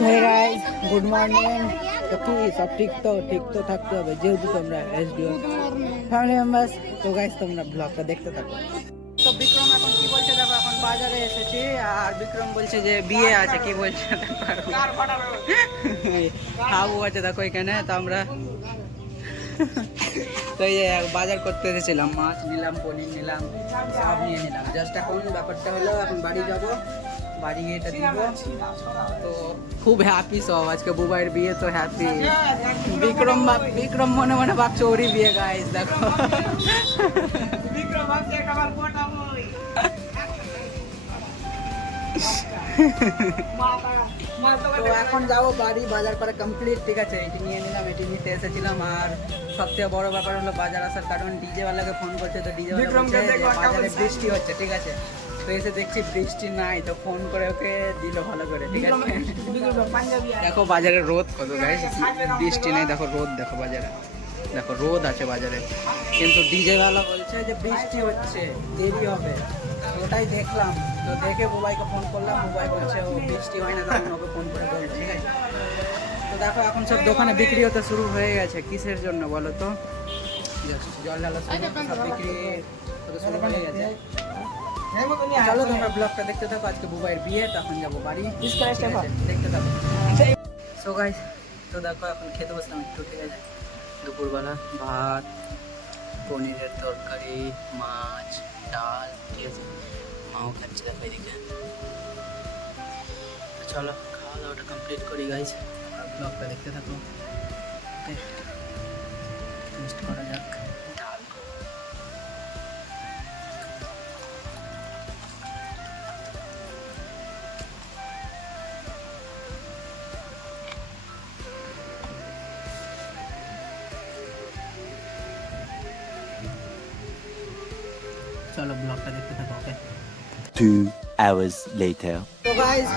Guys good morning. তো কি সব ঠিক তো থাকতে হবে, যেহেতু তোমরা এসডিও ফ্যামিলি মেম্বার্স। তো গাইস তোমরা ব্লগটা দেখতে থাকো। তো বিক্রম এখন কি বলছে দেখো, এখন বাজারে এসেছি আর বিক্রম বলছে যে বিয়ে আছে, কি বলছে খাবো আছে দেখো এখানে। তো আমরা তো এই যে বাজার করতে এসেছিলাম, মাছ নিলাম, পনির নিলাম, সব নিয়ে নিলাম। জাস্ট এখন ব্যাপারটা হলো এখন বাড়ি যাব, বাড়ি গিয়ে এটা দিব। তো খুব হ্যাপি সব, আজকে বুবাইয়ের বিয়ে, তো হ্যাপি। বিক্রম মনে মনে ভাবছে ওরই বিয়ে গাইস দেখো। তো এখন যাবো বাড়ি, বাজার করা কমপ্লিট, ঠিক আছে। এটি নিয়ে নিলাম, এটি নিতে এসেছিলাম। আর সবথেকে বড় ব্যাপার হলো বাজার আসার কারণ ডিজে ওয়ালাকে ফোন করছে, তো ডিজে ওয়ালা বলছে যে বাজারে বৃষ্টি হচ্ছে, ঠিক আছে। তো এসে দেখছি বৃষ্টি নাই, তো ফোন করে ওকে দিল ভালো করে, ঠিক আছে। দেখো বাজারে রোদ কত গাইস, বৃষ্টি নেই, দেখো রোদ, দেখো বাজারে, দেখো রোদ আছে বাজারে, কিন্তু ডিজে ওয়ালা বলছে যে বৃষ্টি হচ্ছে, দেরি হবে। ওটাই দেখলাম, তো দেখে মোবাইলকে ফোন করলাম, মোবাইল বলছে ও বৃষ্টি হয় না, তখন ওকে ফোন করে বললো, ঠিক আছে। তো দেখো এখন সব দোকানে বিক্রি হতে শুরু হয়ে গেছে, কিসের জন্য বলো তো, জল ঢালা সব বিক্রি হতে শুরু হয়ে গেছে। চলো তোমরা ব্লগটা দেখতে থাকো, আজকে বুবাইয়ের বিয়ে, তখন যাবো বাড়ি, দেখতে থাকো। সো গাইস, তো দেখো এখন খেতে বসলাম একটু, ঠিক আছে। দুপুরবেলা ভাত, পনিরের তরকারি, মাছ, ডাল, ঠিক আছে। মাও খাচ্ছে দেখো এদিকে। চলো খাওয়া দাওয়াটা কমপ্লিট করি গাইস, ব্লগটা দেখতে থাকো। টেস্ট করা যাক ডাল। চলো ব্লগটা দেখতে থাকো, ওকে। 2 hours later. তো গাইস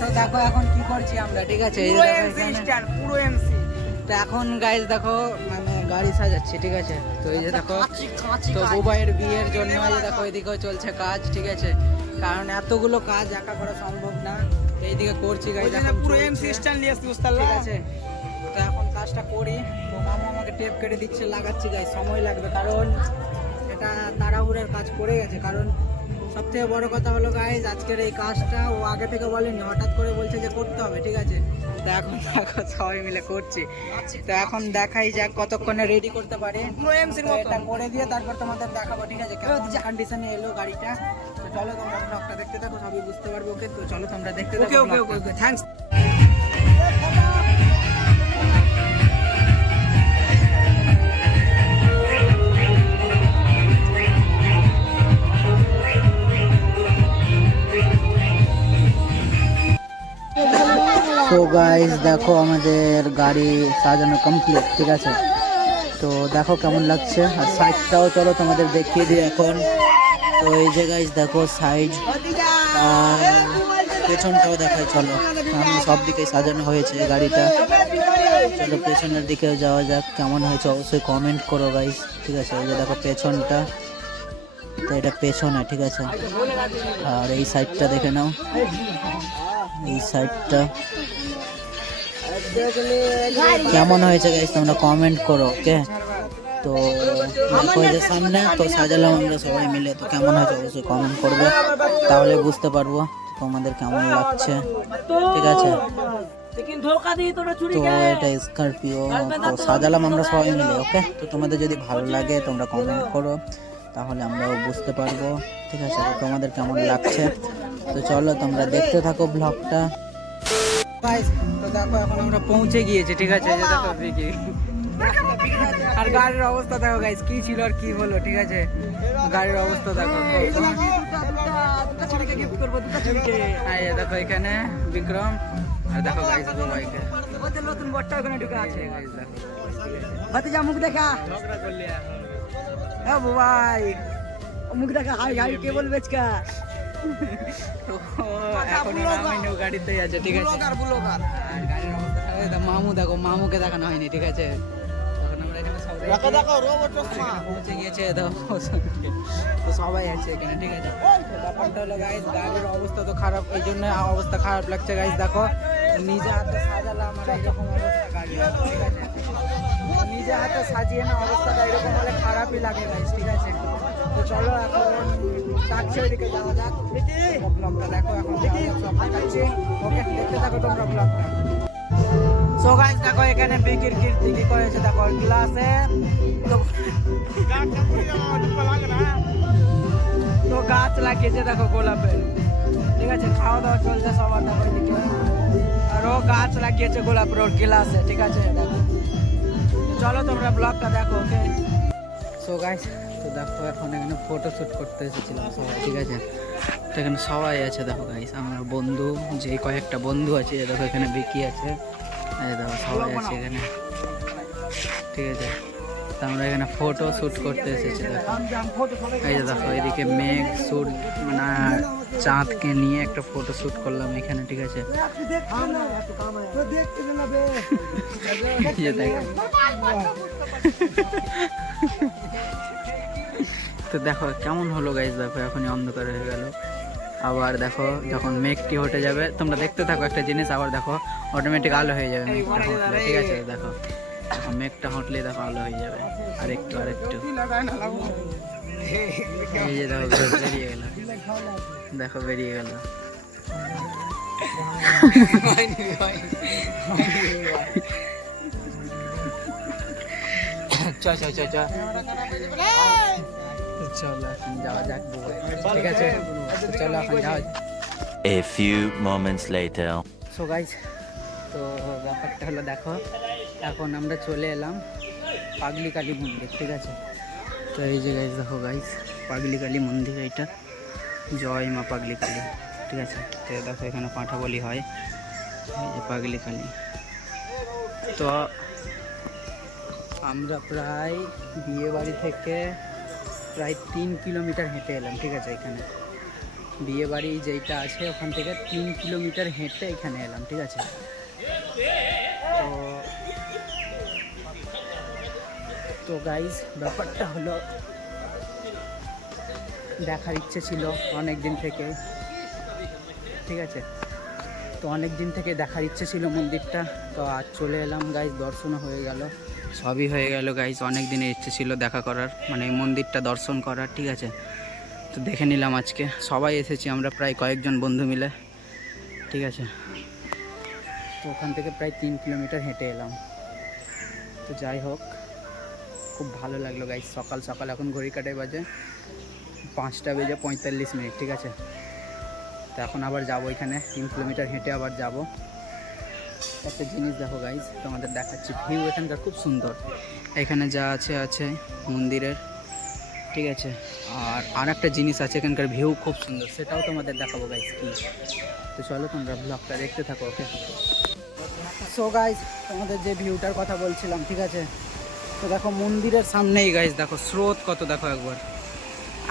তো দেখো এখন কি করছি আমরা, ঠিক আছে। পুরো এমসি। তো এখন গাইস দেখো মানে গাড়ি সাজাচ্ছি, ঠিক আছে। তো এই যে দেখো, তো বুবাইয়ের বিয়ের জন্য এই যে দেখো এদিকেও চলছে কাজ, ঠিক আছে। কারণ এতগুলো কাজ একা করা সম্ভব না, এইদিকে করছি গাইস এখন পুরো এমসি স্ট্যান্ড নিয়ে আসছি, ঠিক আছে। তো এখন কাজটা করি, তো মামা আমাকে টেপ কেটে দিচ্ছে, লাগাচ্ছি গাইস, সময় লাগবে কারণ এটা তাড়াহুড়োর কাজ পড়ে গেছে। কারণ সবথেকে বড় কথা হলো গাইজ, আজকের এই কাজটা ও আগে থেকে বলেনি, হঠাৎ করে বলছে যে করতে হবে, ঠিক আছে। তো এখন দেখো সবাই মিলে করছি, তো এখন দেখাই যাক কতক্ষণে রেডি করতে পারে। এটা করে দিয়ে তারপর তোমাদের দেখাবো, ঠিক আছে, কেমন কন্ডিশনে এলো গাড়িটা। তো চলো তোমরা ব্লগটা দেখতে থাকো, সবই বুঝতে পারবে, ওকে। তো চলো তোমরা দেখতে থাকো। Okay thanks. তো গাইস দেখো আমাদের গাড়ি সাজানো কমপ্লিট, ঠিক আছে। তো দেখো কেমন লাগছে, আর সাইডটাও চলো তোমাদের দেখিয়ে দিই এখন। তো এই যে গাইস দেখো সাইড, আর পেছনটাও দেখায়, চলো। সব দিকে সাজানো হয়েছে গাড়িটা, চলো পেছনের দিকেও যাওয়া যাক, কেমন হয়েছে অবশ্যই কমেন্ট করো গাইস, ঠিক আছে। এই যে দেখো পেছনটা, তো এটা পেছনে, ঠিক আছে। আর এই সাইডটা দেখে নাও, এই সাইডটা কেমন হয়েছে গাইস তোমরা কমেন্ট করো, ওকে। তো দেখো এই যে সামনে তো সাজালাম আমরা সবাই মিলে, তো কেমন হয়েছে অবশ্যই কমেন্ট করবে, তাহলে বুঝতে পারবো তোমাদের কেমন লাগছে, ঠিক আছে। তো এটা স্করপিও, তো সাজালাম আমরা সবাই মিলে, ওকে। তো তোমাদের যদি ভালো লাগে তোমরা কমেন্ট করো, তাহলে আমরাও বুঝতে পারবো, ঠিক আছে, তো তোমাদের কেমন লাগছে। তো চলো তোমরা দেখতে থাকো ব্লগটা। তো দেখো এখন আমরা পৌঁছে গিয়েছি, ঠিক আছে। এই যে দেখো বিকি, আর গাড়ির অবস্থা দেখো গাইস, কি ছিল আর কি হলো, ঠিক আছে। গাড়ির অবস্থা দেখো, দেখো এখানে বিক্রম, আর দেখো গাইস বুবাইকে, নতুন বটটা ওখানে ঢুকে আছে গাইস, দেখো ভাতিজা মুখ দেখা, হ্যাঁ বুবাই মুখ দেখা, হাই হাই কে বলবে আজকে। এখন গাড়িতেই আছে, ঠিক আছে। আর গাড়ির অবস্থা মামু দেখো, মামুকে দেখানো হয়নি, ঠিক আছে। তখন আমরা এখানে সবাই পৌঁছে গিয়েছে, তো সবাই আছে এখানে, ঠিক আছে। ব্যাপারটা হলো গাইস গাড়ির অবস্থা তো খারাপ, এই জন্য অবস্থা খারাপ লাগছে গাইস। দেখো নিজে হাতে সাজালাম আর এরকম অবস্থা গাড়ি, ঠিক আছে। নিজে হাতে সাজিয়ে না অবস্থাটা এরকম হলে খারাপই লাগে গাইস, ঠিক আছে। তো চলো এখন ডাকছে ওইদিকে যাওয়া যাক, ব্লগটা দেখো এখন সব দেখাচ্ছি। ওকে, দেখতে থাকো তোমরা ব্লগটা। সো গাইস দেখো এখানে বিকির কীর্তি কি করেছে দেখো গ্লাসে তো গাছ লাগিয়েছে দেখো গোলাপের, ঠিক আছে। খাওয়া দাওয়া চলছে সবার দেখো এদিকে, আর ও গাছ লাগিয়েছে গোলাপের ওর গ্লাসে, ঠিক আছে। দেখো চলো তোমরা ব্লগটা দেখো, ওকে। সো গাইস তো দেখো এখন এখানে ফটো শ্যুট করতে এসেছিলাম সবাই, ঠিক আছে। তো এখানে সবাই আছে দেখো গাইস, আমার বন্ধু যে কয়েকটা বন্ধু আছে, দেখো এখানে বিকি আছে, এই দেখো সবাই আছে এখানে, ঠিক আছে। তো আমরা এখানে ফটো শ্যুট করতে এসেছি দেখো। এই যে দেখো এদিকে মেঘ শ্যুট মানে চাঁদকে নিয়ে একটা ফটো শ্যুট করলাম এখানে, ঠিক আছে। তো দেখো কেমন হলো গাইস, দেখো এখনই অন্ধকার হয়ে গেল। আবার দেখো যখন মেঘটি হটে যাবে, তোমরা দেখতে থাকো একটা জিনিস, আবার দেখো অটোমেটিক আলো হয়ে যাবে মেঘটা হটলে, ঠিক আছে। দেখো মেঘটা হটলে দেখো আলো হয়ে যাবে, আরেকটু এই যে দেখো বেরিয়ে গেল, দেখো বেরিয়ে গেল। চলো এখন যাওয়া যাক, ঠিক আছে। চলো এখন যাওয়া যাক। A few moments later. So guys তো ব্যাপারটা হলো দেখো, এখন আমরা চলে এলাম পাগলি কালী মন্দির, ঠিক আছে। তো এই যে গাইস দেখো গাইস পাগলি কালী মন্দির, এইটা জয় মা পাগলি কালী, ঠিক আছে। তো দেখো এখানে পাঁঠা বলি হয়, এই যে পাগলি কালী। তো আমরা প্রায় বিয়ে বাড়ি থেকে প্রায় 3 কিলোমিটার হেঁটে এলাম, ঠিক আছে। এখানে বিয়ে বাড়ি যেইটা আছে ওখান থেকে 3 কিলোমিটার হেঁটে এখানে এলাম, ঠিক আছে। তো গাইস ব্যাপারটা হলো দেখার ইচ্ছে ছিল অনেক দিন থেকে, ঠিক আছে। তো অনেক দিন থেকে দেখার ইচ্ছে ছিল মন্দিরটা, তো আজ চলে এলাম গাইস, দর্শনও হয়ে গেল, সবই হয়ে গেল গাইস। অনেক দিনের ইচ্ছে ছিল দেখা করার, মানে এই মন্দিরটা দর্শন করার, ঠিক আছে। তো দেখে নিলাম আজকে, সবাই এসেছি আমরা প্রায় কয়েকজন বন্ধু মিলে, ঠিক আছে। তো ওখান থেকে প্রায় 3 কিলোমিটার হেঁটে এলাম। তো যাই হোক খুব ভালো লাগলো গাইস। সকাল সকাল এখন ঘড়ি কাটায় বাজে 5:45, ঠিক আছে। তো এখন আবার যাবো এখানে 3 কিলোমিটার হেঁটে আবার যাব। একটা জিনিস দেখো গাইস তোমাদের দেখাচ্ছি, ভিউ এখানকার খুব সুন্দর, এখানে যা আছে মন্দিরের, ঠিক আছে। আর একটা জিনিস আছে এখানকার ভিউ খুব সুন্দর, সেটাও তোমাদের দেখাবো গাইস কি। তো চলো তোমরা ব্লগটা দেখতে থাকো, ওকে। সো গাইস তোমাদের যে ভিউটার কথা বলছিলাম, ঠিক আছে। তো দেখো মন্দিরের সামনেই গাইস দেখো স্রোত কত, দেখো একবার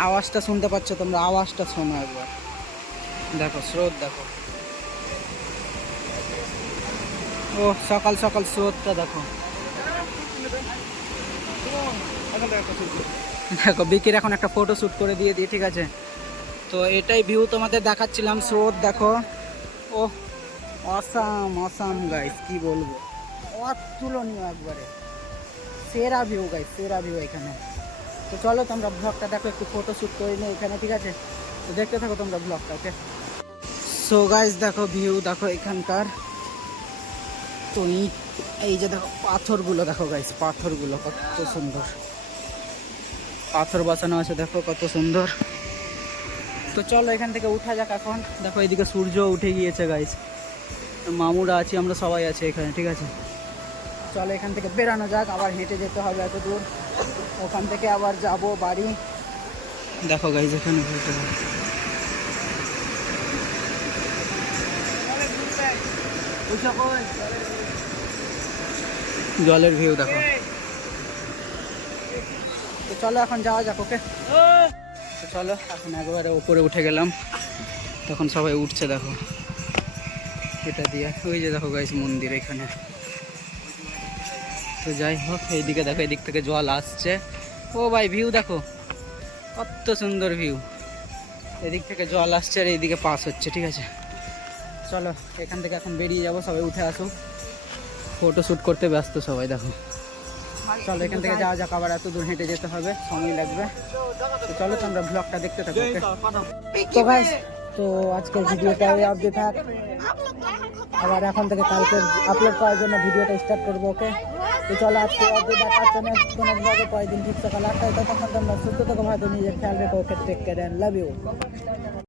আওয়াজটা শুনতে পাচ্ছ তোমরা, আওয়াজটা শোনো একবার, দেখো স্রোত দেখো, ও সকাল সকাল স্রোতটা দেখো। দেখো বিকির এখন একটা ফটো শ্যুট করে দিয়ে দিই, ঠিক আছে। তো এটাই ভিউ তোমাদের দেখাচ্ছিলাম, স্রোত দেখো, ও অসাম গাইস, কি বলবো, অতুলনীয় একবারে সেরা ভিউ গাইস, সেরা ভিউ এখানে। তো চলো তোমরা ব্লগটা দেখো, একটু ফটো শ্যুট করে নিও এখানে, ঠিক আছে। তো দেখতে থাকো তোমরা ব্লগটা, ওকে। সো গাইস দেখো ভিউ দেখো এখানকার, তো এই যে দেখো পাথরগুলো দেখো গাইস, পাথরগুলো কত সুন্দর, পাথর বসানো আছে দেখো কত সুন্দর। তো চলো এখান থেকে উঠা যাক এখন। দেখো এদিকে সূর্য উঠে গিয়েছে গাইস, মামুরা আছি আমরা, সবাই আছে এখানে, ঠিক আছে। চলো এখান থেকে বেরানো যাক, আবার হেঁটে যেতে হবে এত দূর, ওখান থেকে আবার যাব বাড়ি। দেখো গাইস এখানে জলের ভিউ দেখো। তো চলো এখন যাওয়া যাক, ওকে। তো চলো এখন একবারে উপরে উঠে গেলাম, তখন সবাই উঠছে দেখো এটা দিয়ে, ওই যে দেখো গাইস মন্দির এখানে। তো যাই হোক এইদিকে দেখো, এদিক থেকে জল আসছে, ও ভাই ভিউ দেখো কত সুন্দর ভিউ, এদিক থেকে জল আসছে আর এইদিকে পাস হচ্ছে, ঠিক আছে। চলো এখান থেকে এখন বেরিয়ে যাবো, সবাই উঠে আসুক, ফটো শ্যুট করতে ব্যস্ত সবাই দেখো। চলো এখান থেকে যাওয়া যাক, আবার এত দূর হেঁটে যেতে হবে, সময় লাগবে। তো চলো তোমরা ব্লগটা দেখতে থাকো। তো গাইস, তো আজকের ভিডিওটা এই অবধি থাক, আবার এখন থেকে কালকে আপলোড করার জন্য ভিডিওটা স্টার্ট করবো। ওকে, তো চলো আজকে অবধি, দেখা হচ্ছে নেক্সট কোনো ব্লগে পরের দিন ঠিক সকাল 8টায়। ততক্ষণ তোমরা সুস্থ থাকো, ভালো নিজের খেয়াল রেখো। Okay, take care and love you.